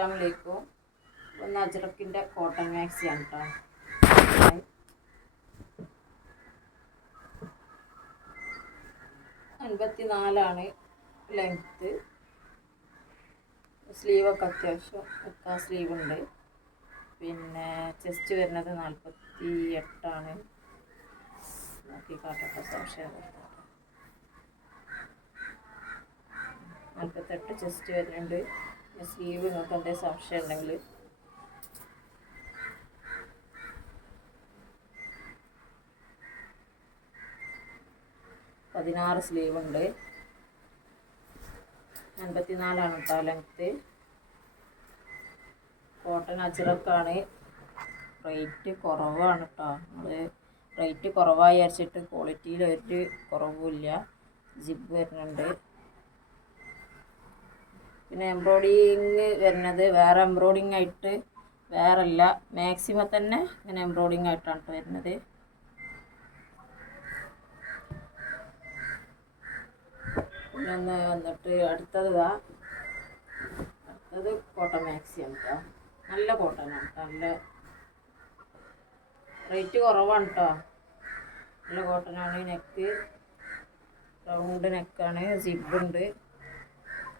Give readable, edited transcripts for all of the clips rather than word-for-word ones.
അസ്സലാമലൈക്കും. ഒന്ന് അജ്രക്കിൻ്റെ കോട്ടൺ മാക്സിയാണ് കേട്ടോ. 54 ലെങ്ത്ത്. സ്ലീവൊക്കെ അത്യാവശ്യം വെക്കാൻ സ്ലീവുണ്ട്. പിന്നെ ചെസ്റ്റ് വരുന്നത് 48 നോക്കി കാട്ടട്ടെ, സംശയം 48 ചെസ്റ്റ് വരുന്നുണ്ട്. സ്ലീവ് നിങ്ങൾക്ക് എന്തെങ്കിലും സംശയം ഉണ്ടെങ്കിൽ പതിനാറ് സ്ലീവ് ഉണ്ട്. 54 കേട്ടോ ലെങ്ത്ത്. കോട്ടൺ അജ്രക്കാണ്. റേറ്റ് കുറവാണ് കേട്ടോ. നമ്മൾ റേറ്റ് കുറവായി വിചാരിച്ചിട്ട് ക്വാളിറ്റിയിൽ ഒരു കുറവുമില്ല. ജിബ് വരുന്നുണ്ട്. പിന്നെ എംബ്രോയിഡിങ് വരുന്നത് വേറെ എംബ്രോയിഡിങ് ആയിട്ട് വേറല്ല, മാക്സിമം തന്നെ ഇങ്ങനെ എംബ്രോയിഡിങ് ആയിട്ടാണ് വരുന്നത്. പിന്നെ വന്നിട്ട് അടുത്തത് കോട്ടൺ മാക്സിയാണ് കേട്ടോ. നല്ല കോട്ടനാണ് കേട്ടോ. നല്ല റേറ്റ് കുറവാണ് കേട്ടോ. നല്ല കോട്ടനാണ്. നെക്ക് റൗണ്ട് നെക്കാണ്. ജിബുണ്ട്.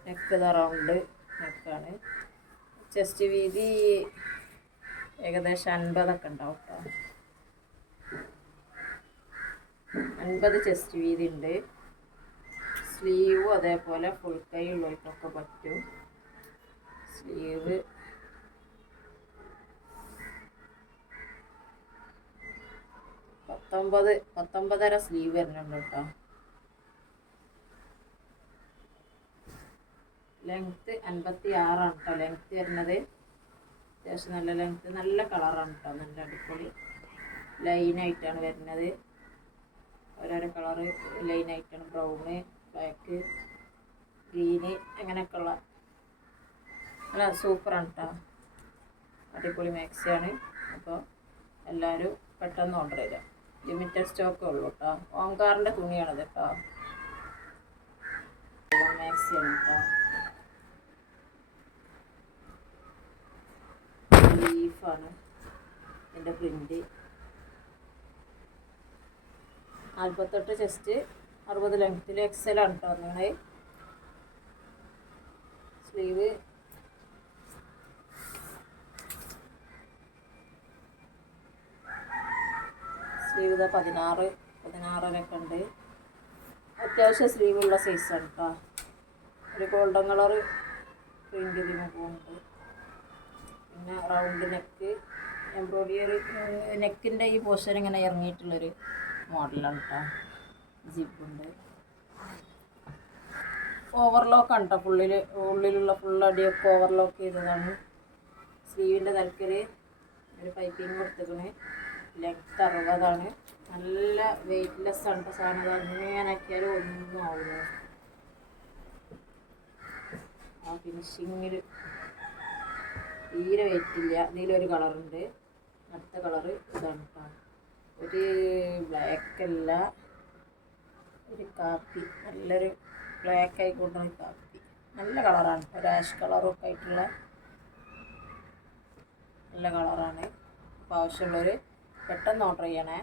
നെക്ക് റൗണ്ട് നെക്കാണ്. ചെസ്റ്റ് വീതി ഏകദേശം 50 ഉണ്ടാവും കേട്ടോ. 50 ചെസ്റ്റ് വീതി ഉണ്ട്. സ്ലീവും അതേപോലെ ഫുൾ കൈ ഉള്ളവർക്കൊക്കെ പറ്റും. സ്ലീവ് 19.5 സ്ലീവ് വരുന്നുണ്ട് കേട്ടോ. ലെങ്ത്ത് 56 കേട്ടോ ലെങ്ത്ത് വരുന്നത്. അത്യാവശ്യം നല്ല ലെങ്ത്ത്, നല്ല കളറാണ് കേട്ടോ. നല്ല അടിപൊളി ലൈനായിട്ടാണ് വരുന്നത്. ഓരോരോ കളറ് ലൈനായിട്ടാണ്. ബ്രൗണ്, ബ്ലാക്ക്, ഗ്രീന് അങ്ങനെയൊക്കെയുള്ള നല്ല സൂപ്പറാണ് കേട്ടോ. അടിപൊളി മാക്സിയാണ്. അപ്പോൾ എല്ലാവരും പെട്ടെന്ന് ഓർഡർ ചെയ്യാം. ലിമിറ്റഡ് സ്റ്റോക്കേ ഉള്ളൂ കേട്ടോ. ഓംകാറിൻ്റെ തുണിയാണത് കേട്ടോ. മാക്സിയാണ് കേട്ടോ. ലീഫാണ് എൻ്റെ പ്രിൻ്റ്. 48 ചെസ്റ്റ്, 60 ലെങ്ത്തിൽ. എക്സലാണ് കേട്ടോ നിങ്ങൾ. സ്ലീവ് സ്ലീവ് 16 ഉണ്ട്. അത്യാവശ്യം സ്ലീവുള്ള സൈസാണ് കേട്ടോ. ഒരു ഗോൾഡൻ കളർ പ്രിൻ്റ് ഇതിന് പോകുന്നുണ്ട്. പിന്നെ റൗണ്ട് നെക്ക്, എംബ്രോയിഡറി നെക്കിൻ്റെ ഈ പോർഷൻ ഇങ്ങനെ ഇറങ്ങിയിട്ടുള്ളൊരു മോഡലാണ് കേട്ടോ. ജിബുണ്ട്. ഓവർലോക്കാണ് കേട്ടോ. ഉള്ളിലുള്ള ഫുള്ളടിയൊക്കെ ഓവർലോക്ക് ചെയ്തതാണ്. സ്ലീവിൻ്റെ തലക്കൽ ഒരു പൈപ്പിങ് കൊടുത്തിരിക്കണ്. ലെങ്ത്ത് 60. നല്ല വെയ്റ്റ്ലെസ് ആണ് കേട്ടോ സാധനം. അങ്ങനെ ആക്കിയാലും ഒന്നും ആവില്ല. ആ ഫിനിഷിങ്ങിൽ തീരെ വെയിറ്റില്ല. ഇതിലൊരു കളറുണ്ട്. അടുത്ത കളറ് ഇതാണ് കേട്ടോ. ഒരു ബ്ലാക്ക് അല്ല, ഒരു കാപ്പി. നല്ലൊരു ബ്ലാക്ക് ആയിക്കൊണ്ടൊരു കാപ്പി. നല്ല കളറാണ്. ഒരു ആഷ് കളറൊക്കെ ആയിട്ടുള്ള നല്ല കളറാണ്. അപ്പോൾ ആവശ്യമുള്ളവർ പെട്ടെന്ന് ഓർഡർ ചെയ്യണേ.